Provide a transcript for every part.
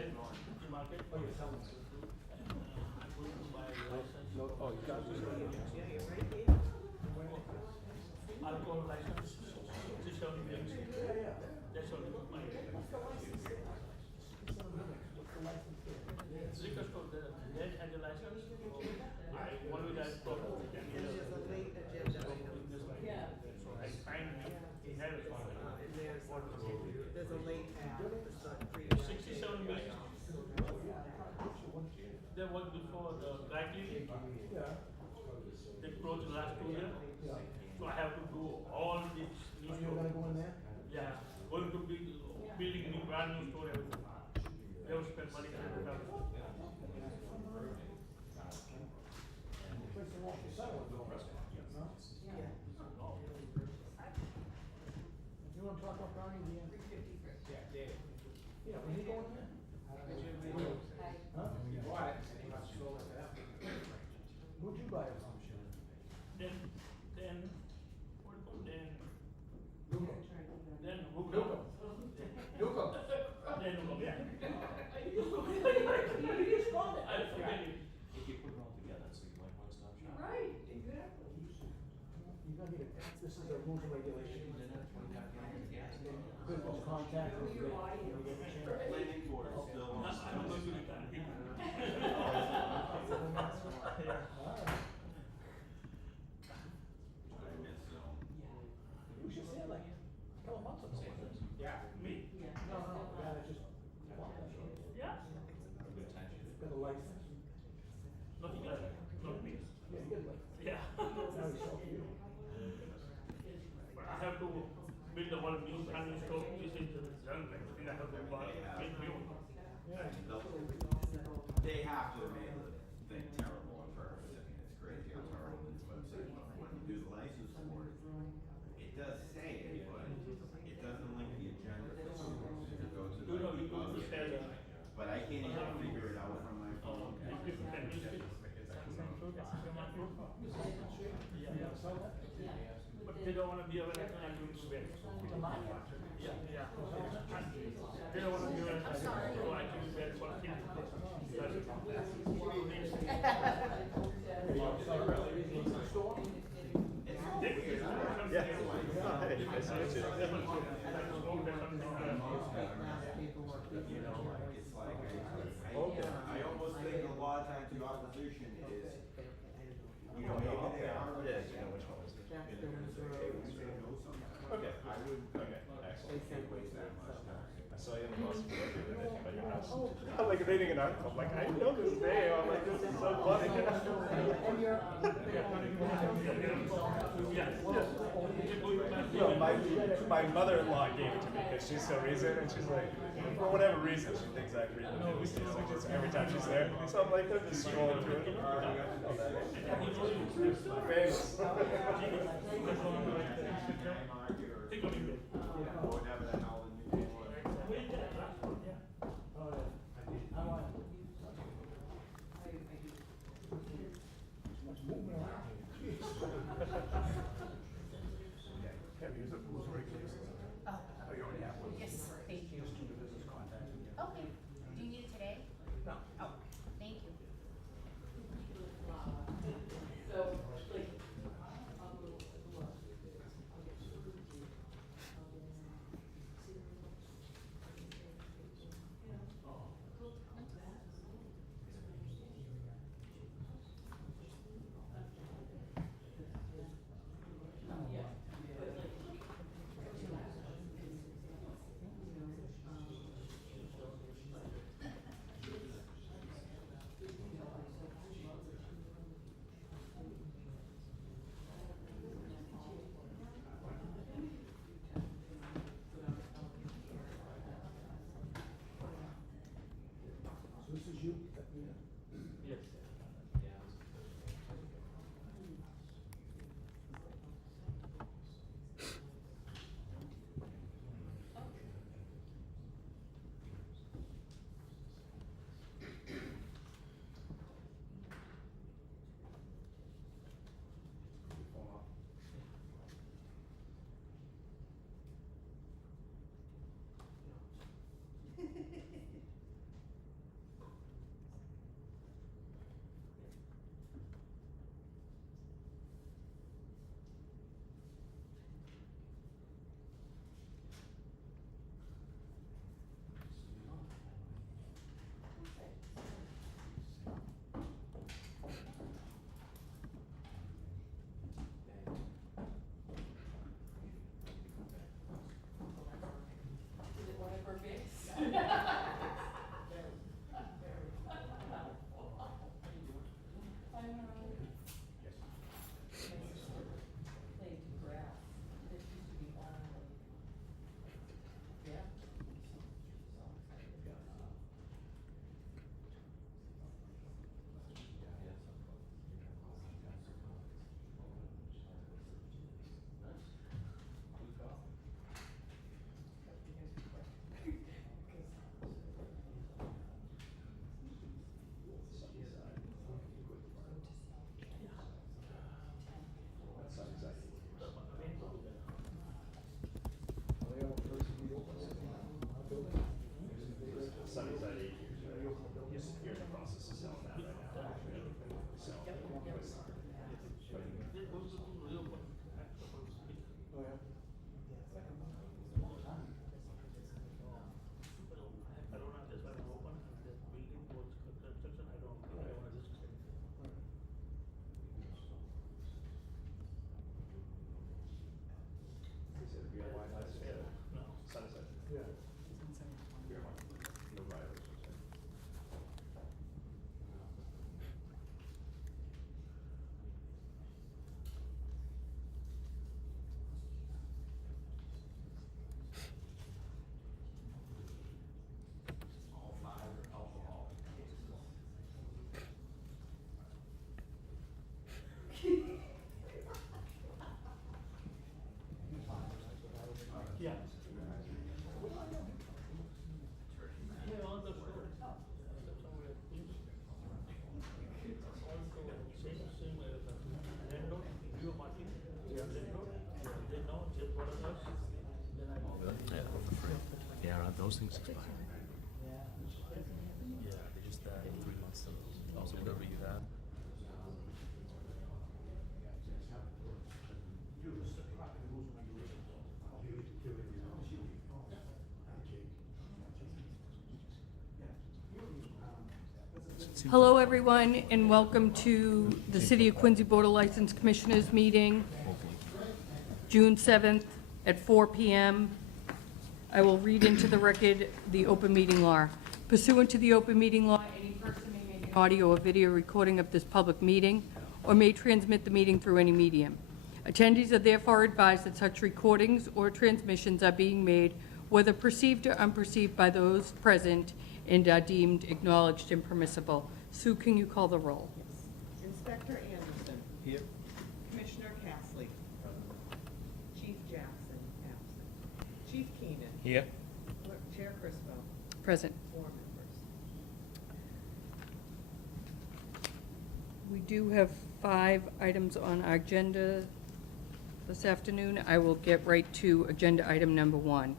at the market. Oh, you're selling it? I'm going to buy a license. No, oh, you got it? Alcohol license, 67 millions. Yeah. That's all my liquor store. The dad had a license. I wanted that for 10 years. There's a late agenda item. So I signed him. He had a spot. There's a late ad, the start pre. 67 million. There was before the dry cleaning. Yeah. They closed the last 2 years. So I have to do all these new Oh, you're gonna stores. go in there? Yeah, going to be building a new brand new store. Everything. They have spent money. Place to walk your sidewalk, no? Yeah. You wanna talk about Barney, Deanne? Yeah, when you going there? Huh? You bought it, and you must have sold it to them. Who'd you buy it from? Then, what do you call then? Lugo. Then who Nuco. Nuco. Then who yeah. You just called it. I forget it. If you put it all together, so you like one stop shop. Right, exactly. You're gonna need a, this is a rules and regulations. Yeah. Critical contact. You're gonna get a chance. Planning board is still on. I'm going to retire. Alright. You should say it like a couple months ago. Yeah. Me? No, no, yeah, it's just, Yeah. Good time. got a license. Nothing else. Not me. Yeah, you got a license. Yeah. Now he's selling you. But I have to build a whole new brand new store. This is done. Like, I have to build new. They have to have made the thing terrible on purpose. I mean, it's crazy how terrible this website, but when you do the license for it, it does say it, but it doesn't link the agenda for schools. If you go to You know, the you go to page, Sarah. but I can't even figure it out from my phone. Yeah, sell that? But they don't want to be aware that I'm doing too bad. Yeah, yeah. They don't want to be aware that so I can be bad for kids. You know, like, it's like, I almost think a lot of times the opposition is, you know, maybe they are. Yeah, you know which one was That's And the they're gonna say, hey, we say no sometimes. Okay. I wouldn't, Okay, excellent. can't waste that much time. I saw you in the Boston Globe the other day about your house. I'm like reading an article, I'm like, I know this name, I'm like, this is so funny. No, my mother-in-law gave it to me because she still reads it, and she's like, for whatever reason, she thinks I read the news, so just every time she's there. So I'm like, I'm just scrolling through it. Oh, that is famous. Whatever the hell the new name was. Oh, yeah. I want. Much movement around here. Have you used the rules and regulations? Oh, Oh, you already have one? yes, thank you. Just do the business contact. Okay, do you need it today? No. Oh, thank you. So this is you? Yes. things expire. Yeah, they just 3 months to also whatever you have. Hello, everyone, and welcome to the City of Quincy Board of License Commissioners meeting, June 7th at 4 p.m. I will read into the record the open meeting law. Pursuant to the open meeting law, any person may make an audio or video recording of this public meeting or may transmit the meeting through any medium. Attendees are therefore advised that such recordings or transmissions are being made, whether perceived or unperceived by those present, and are deemed acknowledged and permissible. Sue, can you call the roll? Inspector Anderson. Here. Commissioner Castley. Chief Jackson, absent. Chief Keenan. Here. Clerk Chair Crispo. Present. 4 members. We do have 5 items on our agenda this afternoon. I will get right to agenda item number 1.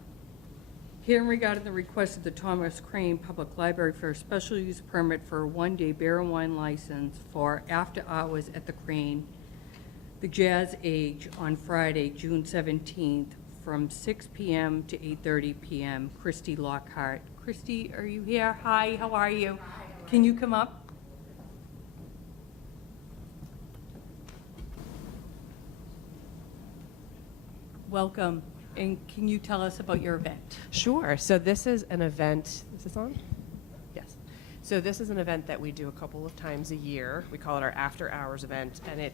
Hearing regarding the request of the Thomas Crane Public Library for a special use permit for a 1-day beer and wine license for after hours at the Crane, the Jazz Age, on Friday, June 17th, from 6 p.m. to 8:30 p.m. Christy Lockhart. Christy, are you here? Hi, how are you? Can you come up? Welcome. And can you tell us about your event? Sure. So this is an event, is this on? Yes. So this is an event that we do a couple of times a year. We call it our after hours event, and it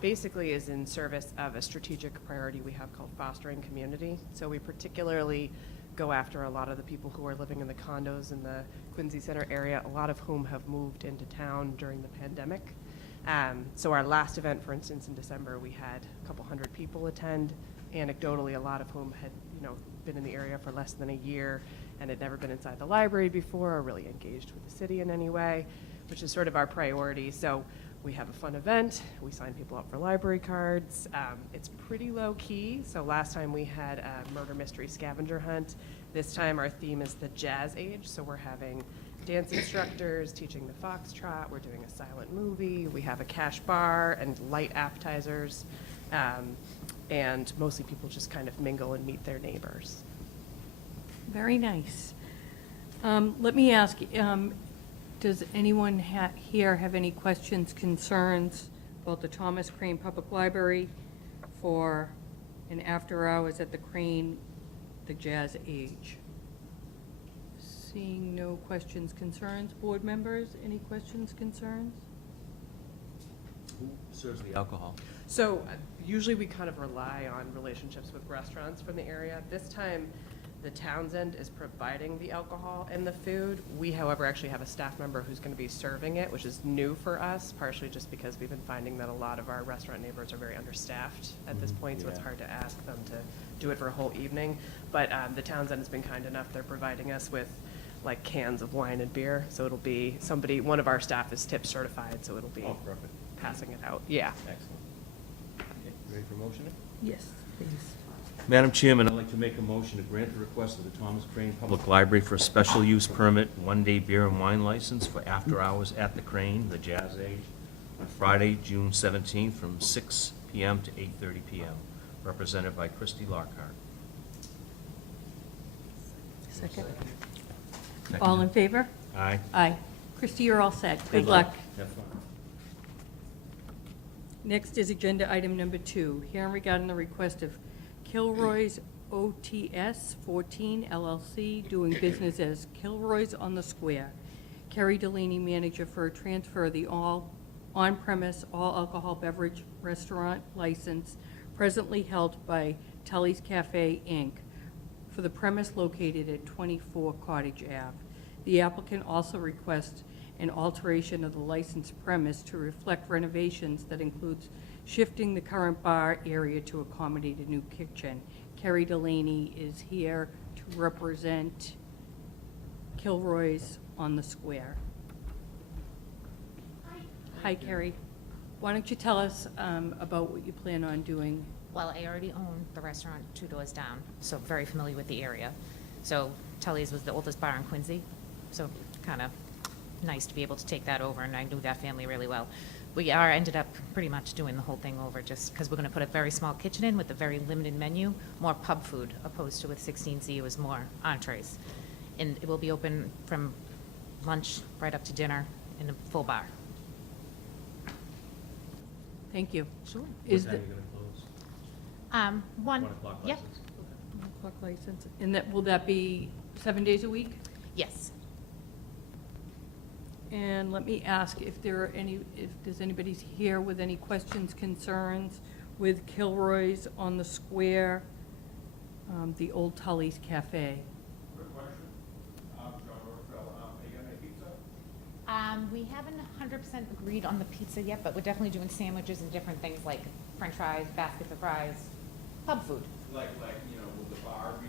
basically is in service of a strategic priority we have called fostering community. So we particularly go after a lot of the people who are living in the condos in the Quincy Center area, a lot of whom have moved into town during the pandemic. So our last event, for instance, in December, we had a couple hundred people attend. Anecdotally, a lot of whom had, been in the area for less than a year and had never been inside the library before or really engaged with the city in any way, which is sort of our priority. So we have a fun event. We sign people up for library cards. It's pretty low key. So last time we had a murder mystery scavenger hunt. This time our theme is the Jazz Age. So we're having dance instructors teaching the foxtrot. We're doing a silent movie. We have a cash bar and light appetizers. And mostly people just kind of mingle and meet their neighbors. Very nice. Let me ask, does anyone here have any questions, concerns about the Thomas Crane Public Library for an after hours at the Crane, the Jazz Age? Seeing no questions, concerns, board members, any questions, concerns? Who serves the alcohol? So usually we kind of rely on relationships with restaurants from the area. This time, the Townsend is providing the alcohol and the food. We, however, actually have a staff member who's going to be serving it, which is new for us, partially just because we've been finding that a lot of our restaurant neighbors are very understaffed at this point, so it's hard to ask them to do it for a whole evening. But the Townsend has been kind enough. They're providing us with like cans of wine and beer, so it'll be one of our staff is tip certified, so it'll be passing it out. Yeah. Excellent. Okay, ready for motion? Yes, please. Madam Chairman, I'd like to make a motion to grant the request of the Thomas Crane Public Library for a special use permit, 1-day beer and wine license for after hours at the Crane, the Jazz Age, on Friday, June 17th, from 6 p.m. to 8:30 p.m., represented by Christy Lockhart. Second. All in favor? Aye. Aye. Christy, you're all set. Good luck. Have fun. Next is agenda item number 2, hearing regarding the request of Kilroy's OTS 14 LLC, doing business as Kilroy's on the Square. Kerry Delaney, manager, for a transfer of the on-premise all alcohol beverage restaurant license presently held by Tully's Cafe, Inc., for the premise located at 24 Cottage Ave. The applicant also requests an alteration of the licensed premise to reflect renovations that includes shifting the current bar area to accommodate a new kitchen. Kerry Delaney is here to represent Kilroy's on the Square. Hi, Kerry. Why don't you tell us about what you plan on doing? Well, I already own the restaurant 2 doors down, so very familiar with the area. So Tully's was the oldest bar in Quincy, so kind of nice to be able to take that over, and I knew that family really well. We ended up pretty much doing the whole thing over just because we're going to put a very small kitchen in with a very limited menu, more pub food, opposed to with 16Z, it was more entrees. And it will be open from lunch right up to dinner in a full bar. Thank you. Sure. Is What time the are you gonna close? 1 o'clock Yep. license? Okay. 1 o'clock license, and that, will that be 7 days a week? Yes. And let me ask if there's anybody here with any questions, concerns with Kilroy's on the Square, the Old Tully's Cafe. Quick question. John Rockefeller, are you gonna make pizza? We haven't 100% agreed on the pizza yet, but we're definitely doing sandwiches and different things like french fries, baskets of fries, pub food. Like, will the bar be,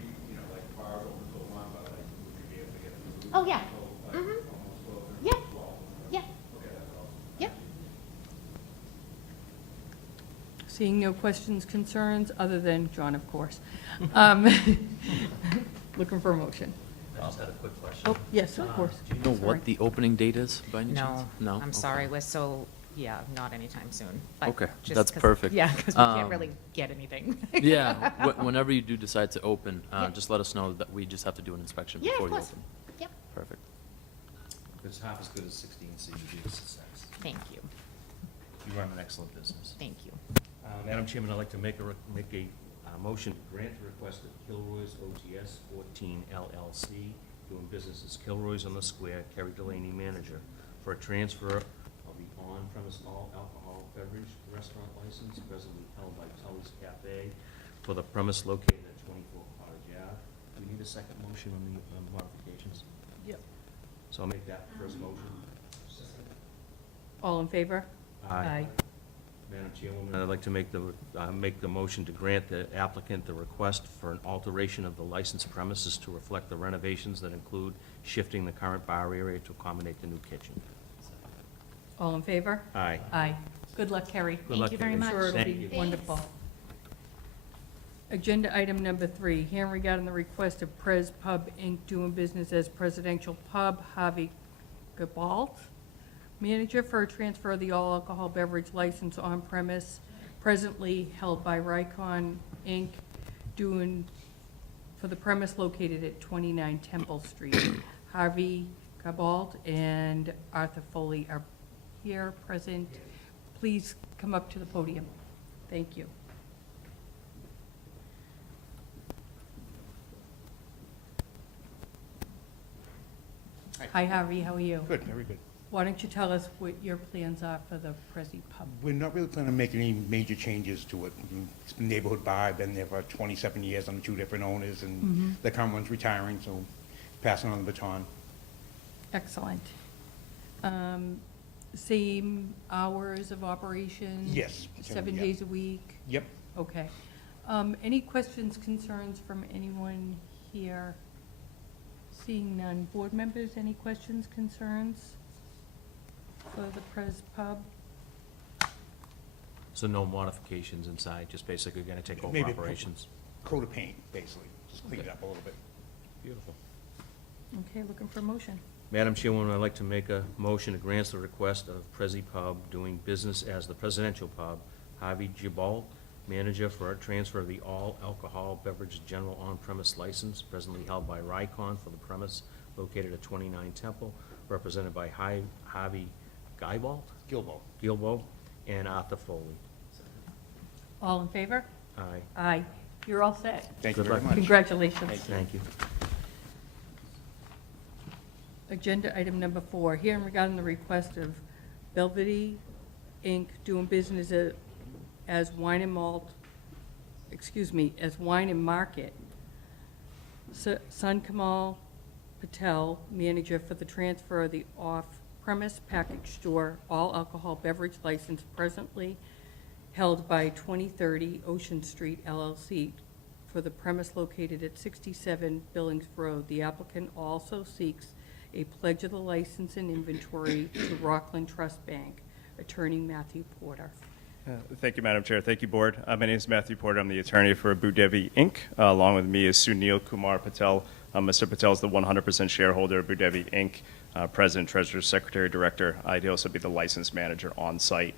like the bar's open till 1, but like, would you be able to get food? Oh, yeah. Till, like, Mhm. almost 12, Yeah. 12? Yeah. Okay, that's awesome. Yep. Seeing no questions, concerns, other than John, of course. Looking for a motion. I just had a quick question. Oh, yes, of course. Do you know Sorry. what the opening date is by any chance? No. No? I'm Okay. sorry, we're so, not anytime soon. But Okay, just that's 'cause- perfect. Yeah, because we can't Um, really get anything. Yeah, whenever you do decide to open, Yeah. just let us know that we just have to do an inspection Yeah, before of you course. open. Yep, Perfect. If it's half as good as 16C, you'd be a success. thank you, You run an excellent business. thank you. Madam Chairman, I'd like to make a motion to grant the request of Kilroy's OTS 14 LLC, doing business as Kilroy's on the Square, Kerry Delaney, manager, for a transfer of the on-premise all alcohol beverage restaurant license presently held by Tully's Cafe for the premise located at 24 Cottage Ave. Do we need a second motion on the modifications? Yep. So I'll make that first motion. All in favor? Aye. Madam Chairwoman, I'd like to make the motion to grant the applicant the request for an alteration of the licensed premises to reflect the renovations that include shifting the current bar area to accommodate the new kitchen. All in favor? Aye. Aye. Good luck, Kerry. Good luck, Thank you very Kerry. much. Sure, it'll Thank be you. wonderful. Agenda item number 3, hearing regarding the request of Pres Pub, Inc., doing business as Presidential Pub, Harvey Gabalt, manager, for a transfer of the all-alcohol beverage license on premise presently held by Rycon, Inc., doing, for the premise located at 29 Temple Street. Harvey Gabalt and Arthur Foley are here, present. Please come up to the podium. Thank you. Hi, Harvey, how are you? Good, very good. Why don't you tell us what your plans are for the Prezi Pub? We're not really planning on making any major changes to it. It's a neighborhood bar, I've been there for 27 years under 2 different owners, and the current one's retiring, so passing on the baton. Excellent. Same hours of operation? Yes. 7 Yeah. days a week? Yep. Okay. Any questions, concerns from anyone here? Seeing none. Board members, any questions, concerns for the Pres Pub? So no modifications inside, just basically gonna take over Maybe a operations. Coat of paint, basically, just clean it up a little bit. Beautiful. Okay, looking for a motion. Madam Chairwoman, I'd like to make a motion to grant the request of Prezi Pub, doing business as the Presidential Pub, Harvey Gibal, manager, for a transfer of the all-alcohol beverage general on-premise license presently held by Rycon for the premise located at 29 Temple, represented by Harvey Gibal, Gilbo. and Arthur Foley. All in favor? Aye. Aye. You're all set. Thank you Good very luck. much. Congratulations. Thank you. Agenda item number 4, hearing regarding the request of Belvedere, Inc., doing business as wine and malt, as wine and market. Sun Kamal Patel, manager, for the transfer of the off-premise package store all alcohol beverage license presently held by 2030 Ocean Street LLC for the premise located at 67 Billings Road. The applicant also seeks a pledge of the license and inventory to Rockland Trust Bank. Attorney Matthew Porter. Thank you, Madam Chair. Thank you, Board. My name is Matthew Porter. I'm the attorney for Abu Dhabi, Inc. Along with me is Sunil Kumar Patel, Mr. Patel is the 100% shareholder of Budevi Inc., President, Treasurer, Secretary, Director. He'd also be the license manager on site.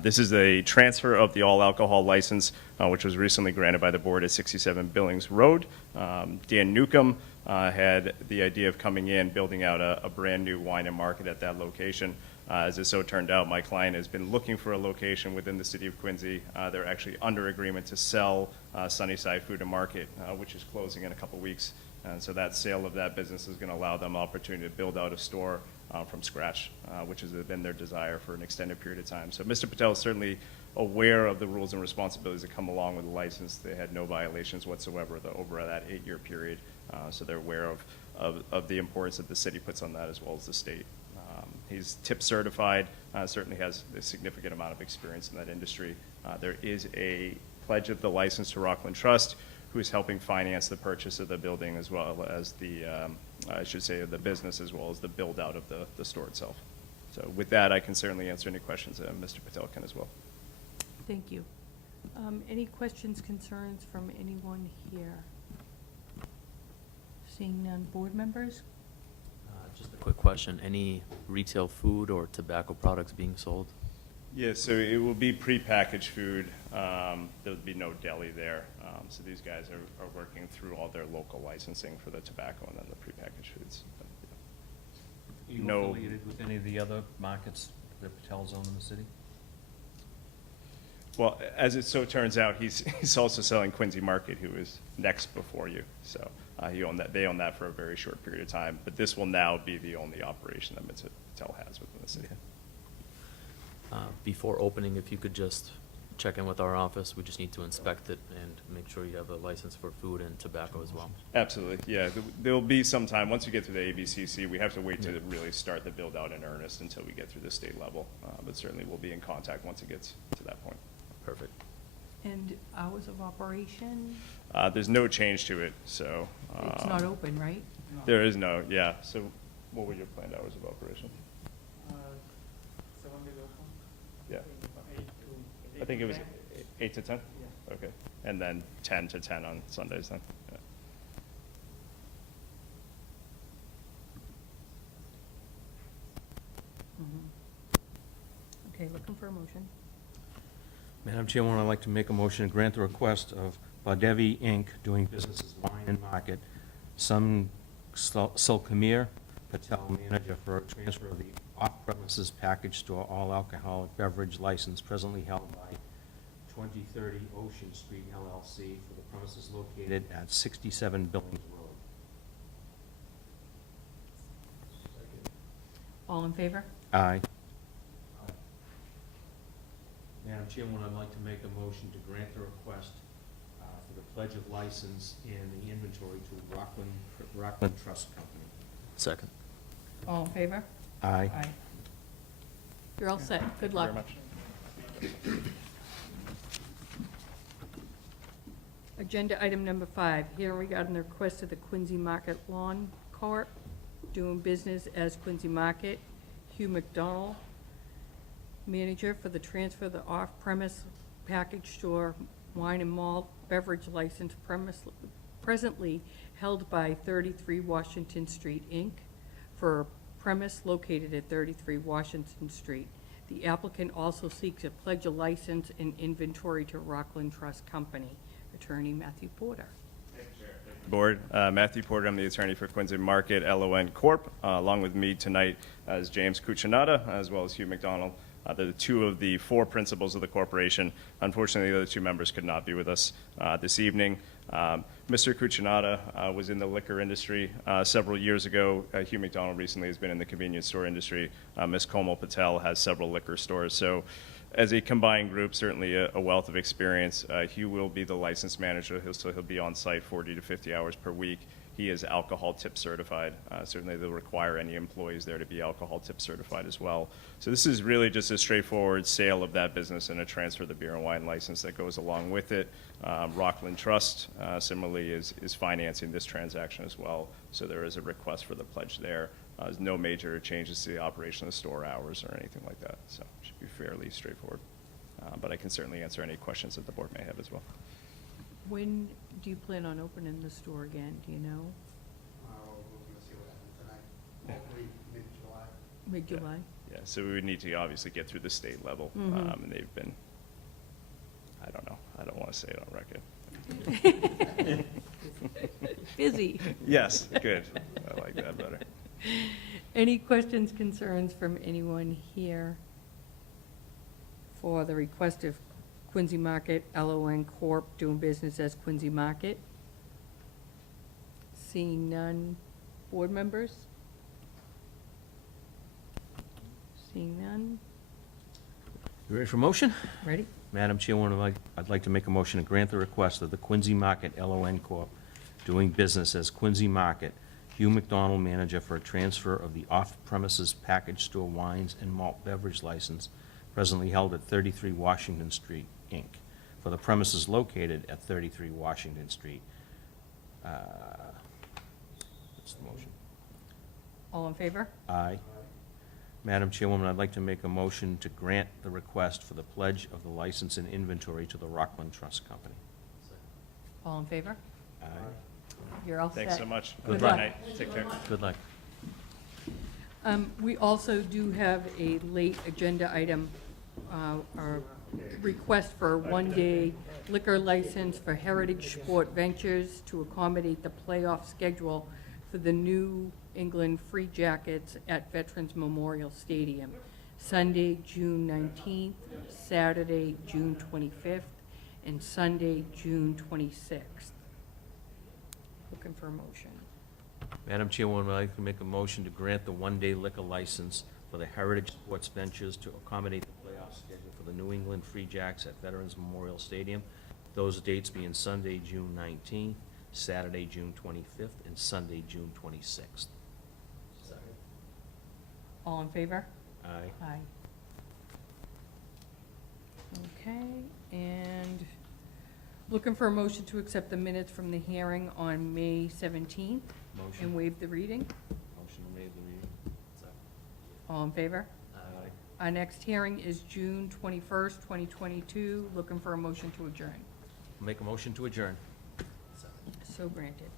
This is a transfer of the all-alcohol license, which was recently granted by the board at 67 Billings Road. Dan Newcomb had the idea of coming in, building out a brand-new wine and market at that location. As it so turned out, my client has been looking for a location within the city of Quincy. They're actually under agreement to sell Sunnyside Food and Market, which is closing in a couple weeks. And so that sale of that business is going to allow them opportunity to build out a store from scratch, which has been their desire for an extended period of time. So Mr. Patel is certainly aware of the rules and responsibilities that come along with the license. They had no violations whatsoever over that 8-year period. So they're aware of the importance that the city puts on that as well as the state. He's tip certified, certainly has a significant amount of experience in that industry. There is a pledge of the license to Rockland Trust, who is helping finance the purchase of the building as well as the, I should say, the business as well as the build out of the store itself. So with that, I can certainly answer any questions that Mr. Patel can as well. Thank you. Any questions, concerns from anyone here? Seeing none, board members? Just a quick question. Any retail food or tobacco products being sold? Yeah, so it will be prepackaged food. There'll be no deli there. So these guys are working through all their local licensing for the tobacco and then the prepackaged foods. Are you No. affiliated with any of the other markets that Patel's own in the city? Well, as it so turns out, he's also selling Quincy Market, who is next before you. So they own that for a very short period of time. But this will now be the only operation that Mr. Patel has within the city. Before opening, if you could just check in with our office, we just need to inspect it and make sure you have a license for food and tobacco as well. Absolutely, yeah. There'll be some time, once you get through the ABCC, we have to wait to really start the build out in earnest until we get through the state level. But certainly we'll be in contact once it gets to that point. Perfect. And hours of operation? There's no change to it, so. It's not open, right? There is no, yeah. So what were your planned hours of operation? 7 days open. Yeah. From 8 to I think it was 10. 8 to 10? Yeah. Okay. And then 10 to 10 on Sundays then? Yeah. Okay, looking for a motion. Madam Chairwoman, I'd like to make a motion to grant the request of Budevi Inc., doing business as Wine and Market, Sun Sulkamir Patel, manager, for a transfer of the off-premises package store all alcoholic beverage license presently held by 2030 Ocean Street LLC for the premises located at 67 Billings Road. All in favor? Aye. Madam Chairwoman, I'd like to make a motion to grant the request for the pledge of license and the inventory to Rockland Trust Company. Second. All in favor? Aye. Aye. You're all set. Good Thank luck. you very much. Agenda item number 5, hearing regarding the request of the Quincy Market Lawn Corp., doing business as Quincy Market, Hugh McDonald, manager, for the transfer of the off-premise package store wine and malt beverage license presently held by 33 Washington Street, Inc., for a premise located at 33 Washington Street. The applicant also seeks a pledge of license and inventory to Rockland Trust Company. Attorney Matthew Porter. Board, Matthew Porter, I'm the attorney for Quincy Market LON Corp. Along with me tonight is James Cuccinata, as well as Hugh McDonald. They're the two of the 4 principals of the corporation. Unfortunately, the other 2 members could not be with us this evening. Mr. Cuccinata was in the liquor industry several years ago. Hugh McDonald recently has been in the convenience store industry. Ms. Komal Patel has several liquor stores. So as a combined group, certainly a wealth of experience. Hugh will be the license manager, he'll be on site 40 to 50 hours per week. He is alcohol tip certified. Certainly they'll require any employees there to be alcohol tip certified as well. So this is really just a straightforward sale of that business and a transfer of the beer and wine license that goes along with it. Rockland Trust similarly is financing this transaction as well. So there is a request for the pledge there. There's no major changes to the operation of the store hours or anything like that. So it should be fairly straightforward. But I can certainly answer any questions that the board may have as well. When do you plan on opening the store again? Do you know? Mid-July? Yeah, so we would need to obviously get through the state level, Mhm. and they've been, I don't know, I don't want to say it on record. Busy. Yes, good. I like that better. Any questions, concerns from anyone here for the request of Quincy Market LON Corp. doing business as Quincy Market? Seeing none. Board members? Seeing none. You ready for motion? Ready? Madam Chairwoman, I'd like to make a motion to grant the request of the Quincy Market LON Corp. doing business as Quincy Market, Hugh McDonald, manager, for a transfer of the off-premises package store wines and malt beverage license presently held at 33 Washington Street, Inc., for the premises located at 33 Washington Street. That's the motion. All in favor? Aye. Madam Chairwoman, I'd like to make a motion to grant the request for the pledge of the license and inventory to the Rockland Trust Company. All in favor? Aye. You're all set. Thanks so much. Good Good luck. night. Take care. Good luck. We also do have a late agenda item, our request for a one-day liquor license for Heritage Sport Ventures to accommodate the playoff schedule for the New England Free Jackets at Veterans Memorial Stadium, Sunday, June 19th, Saturday, June 25th, and Sunday, June 26th. Looking for a motion. Madam Chairwoman, I'd like to make a motion to grant the one-day liquor license for the Heritage Sports Ventures to accommodate the playoff schedule for the New England Free Jacks at Veterans Memorial Stadium. Those dates being Sunday, June 19th, Saturday, June 25th, and Sunday, June 26th. All in favor? Aye. Aye. Okay, and looking for a motion to accept the minutes from the hearing on May 17th Motion. and waive the reading. Motion to waive the reading. All in favor? Aye. Our next hearing is June 21st, 2022. Looking for a motion to adjourn. Make a motion to adjourn. So granted.